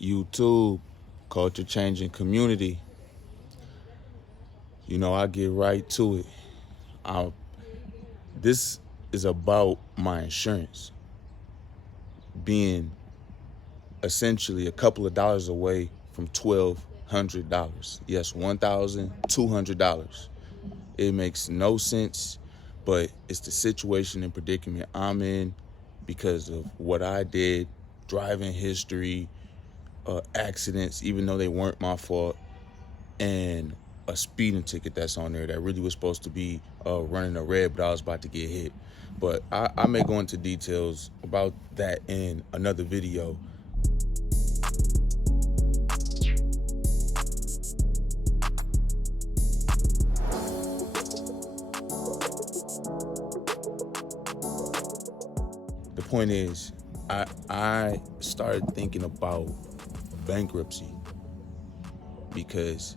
YouTube, culture changing community. I get right to it. I, this is about my insurance being essentially a couple of dollars away from $1,200. Yes, $1,200. It makes no sense, but it's the situation and predicament I'm in because of what I did, driving history, accidents, even though they weren't my fault, and a speeding ticket that's on there that really was supposed to be running a red, but I was about to get hit. But I may go into details about that in another video. The point is, I started thinking about bankruptcy because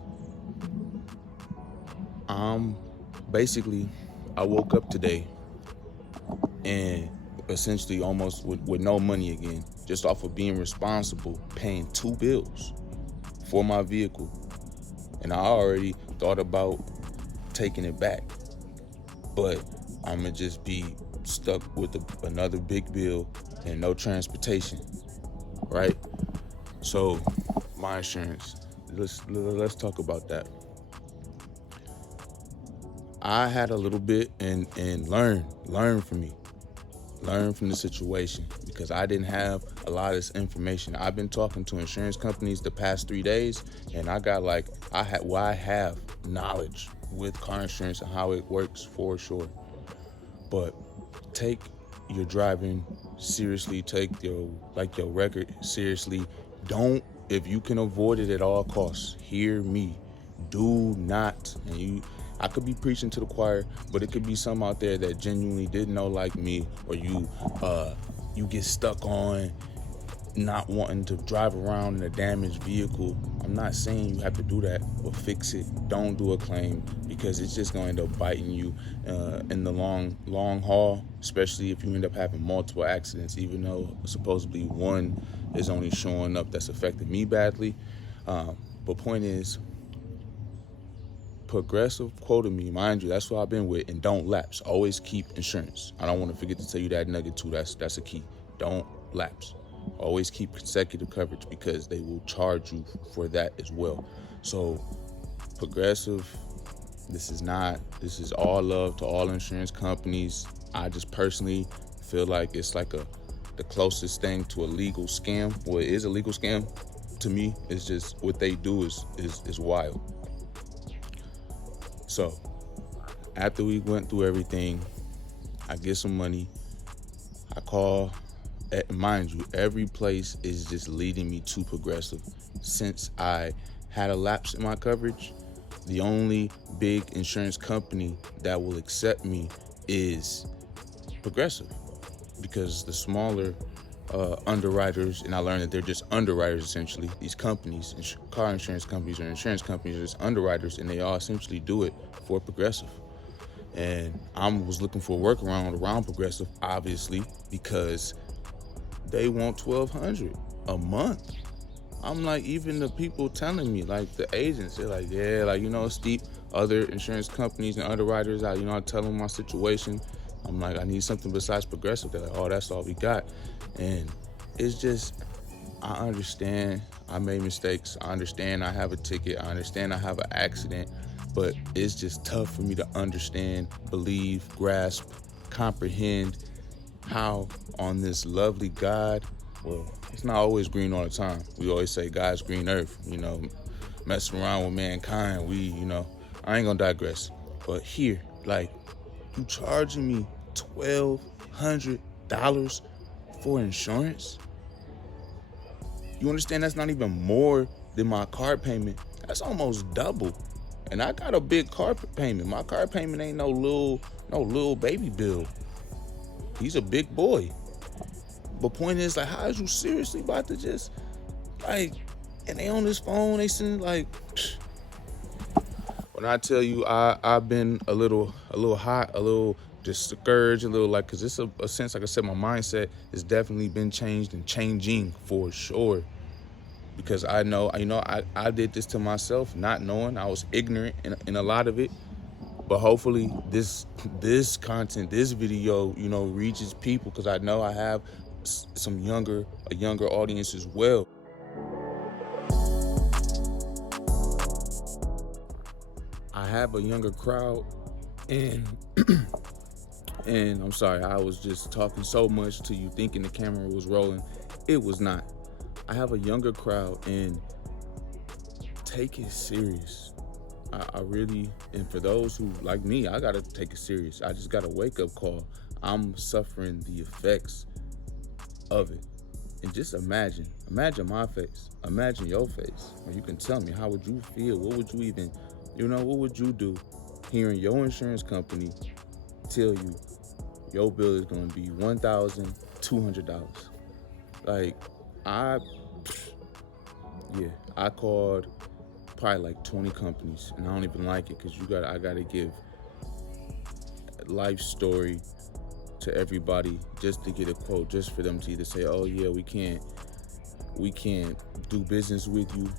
basically I woke up today and essentially almost with no money again, just off of being responsible, paying 2 bills for my vehicle. And I already thought about taking it back, but I'm gonna just be stuck with another big bill and no transportation, right? So my insurance, let's talk about that. I had a little bit and learn from me. Learn from the situation because I didn't have a lot of this information. I've been talking to insurance companies the past 3 days, and I have knowledge with car insurance and how it works for sure. But take your driving seriously. Take your record seriously. Don't, if you can avoid it at all costs, hear me. Do not, I could be preaching to the choir, but it could be some out there that genuinely didn't know like me, or you get stuck on not wanting to drive around in a damaged vehicle. I'm not saying you have to do that, but fix it. Don't do a claim because it's just going to end up biting you in the long haul, especially if you end up having multiple accidents, even though supposedly one is only showing up that's affected me badly. But point is, Progressive quoted me, mind you, that's what I've been with, and don't lapse. Always keep insurance. I don't want to forget to tell you that nugget too. That's a key. Don't lapse. Always keep consecutive coverage because they will charge you for that as well. So Progressive, this is all love to all insurance companies. I just personally feel like it's like the closest thing to a legal scam. Well, it is a legal scam to me. It's just what they do is wild. So after we went through everything, I get some money. I call, mind you, every place is just leading me to Progressive. Since I had a lapse in my coverage, the only big insurance company that will accept me is Progressive, because the smaller underwriters, and I learned that they're just underwriters essentially. These companies, car insurance companies or insurance companies, are just underwriters, and they all essentially do it for Progressive. And I was looking for a workaround around Progressive, obviously, because they want $1,200 a month. I'm like, even the people telling me, like the agents, they're like, yeah, like, Steve, other insurance companies and underwriters, I tell them my situation. I'm like, I need something besides Progressive. They're like, oh, that's all we got. And it's just, I understand I made mistakes. I understand I have a ticket. I understand I have an accident. But it's just tough for me to understand, believe, grasp, comprehend how on this lovely God, well, it's not always green all the time. We always say God's green earth, messing around with mankind. I ain't gonna digress. But here, like, you charging me $1,200 for insurance? You understand that's not even more than my car payment. That's almost double. And I got a big car payment. My car payment ain't no little baby bill. He's a big boy. But point is, like, how is you seriously about to just, like, and they on this phone, they send, like, when I tell you I've been a little hot, a little discouraged, a little, like, because it's a sense, like I said, my mindset has definitely been changed and changing for sure. because I did this to myself, not knowing. I was ignorant in a lot of it. But hopefully this content, this video, reaches people, because I know I have a younger audience as well. I have a younger crowd, and and I'm sorry, I was just talking so much to you thinking the camera was rolling. It was not. I have a younger crowd, and take it serious. I really, and for those who like me, I gotta take it serious. I just got a wake up call. I'm suffering the effects of it. And just imagine my face, imagine your face. Or you can tell me, how would you feel? What would you even, what would you do hearing your insurance company tell you your bill is gonna be $1,200? Like, I, yeah, I called probably like 20 companies, and I don't even like it, because I gotta give a life story to everybody just to get a quote, just for them to either say, oh yeah, we can't do business with you.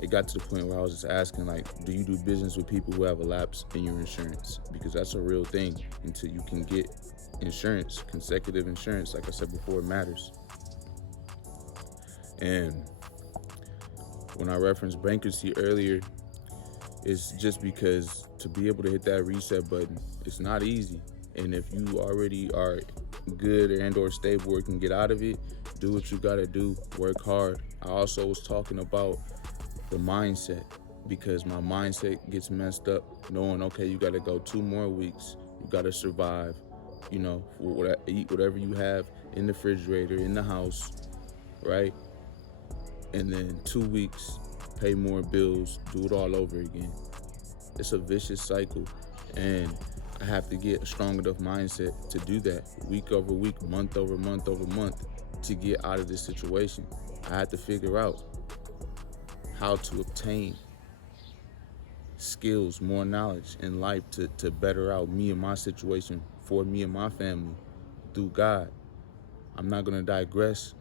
It got to the point where I was just asking, like, do you do business with people who have a lapse in your insurance? Because that's a real thing. Until you can get insurance, consecutive insurance, like I said before, it matters. And when I referenced bankruptcy earlier, it's just because to be able to hit that reset button, it's not easy. And if you already are good or stable or can get out of it, do what you gotta do, work hard. I also was talking about the mindset, because my mindset gets messed up knowing, okay, you gotta go 2 more weeks, you gotta survive, eat whatever you have in the refrigerator, in the house, right? And then 2 weeks, pay more bills, do it all over again. It's a vicious cycle, and I have to get a strong enough mindset to do that week over week, month over month over month, to get out of this situation. I had to figure out how to obtain skills, more knowledge in life to better out me and my situation, for me and my family, through God. I'm not going to digress